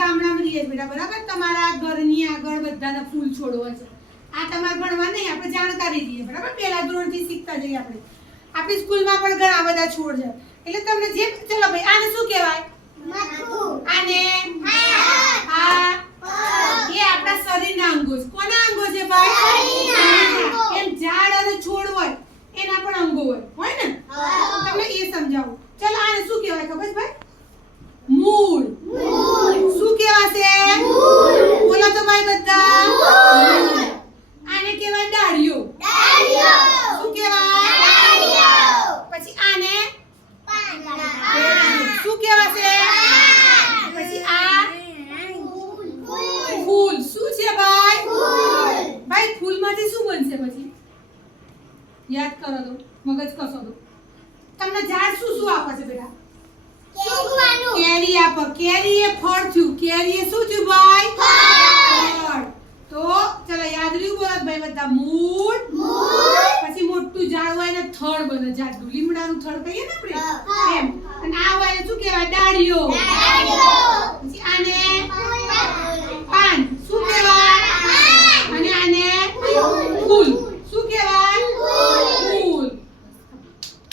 ગામડામાં રહીએ બેટા. બરાબર? તમારા ઘરની આગળ બધાના ફૂલ છોડ છે. આ તમારે ભણવા નહીં, આપણે જાણકારી દઈએ બરાબર? પહેલા ધોરણથી શીખતા જઈએ આપણે. આપણી સ્કૂલમાં પણ ઘણા બધા છોડ છે. એટલે તમને જે ચલો ભાઈ, આને શું કહેવાય આને આ એ આપણા શરીરના અંગો છે કોના અંગો છે ભાઈ શરીરના. એમ ઝાડ અને છોડ હોય એના પણ અંગો હોય હોય ને તમને એ સમજાવું ચલો આને શું કહેવાય ખબર છે ભાઈ મૂળ શું કહેવાશે બોલો તો ભાઈ બધા આને કહેવાય ડાળીઓ શું કહેવાય પછી આને શું કહેવાશે પછી આ ફૂલ શું છે ભાઈ ભાઈ ફૂલમાંથી શું બનશે પછી યાદ કરો તો મગજ કસો તો. તમને ઝાડ શું શું આપે છે બેટા? કેરી આપો. કેરી એ ફળ થયું. કેરી એ શું થયું ભાઈ? ફળ. તો ચલો યાદ રહ્યું બોલો ભાઈ બધા મૂળ. પછી મોટું ઝાડ હોય ને થડ બને. ઝાડ લીમડાનું થડ કહીએ ને આપણે? એમ. અને આ હોય ને શું કહેવાય? ડાળીઓ.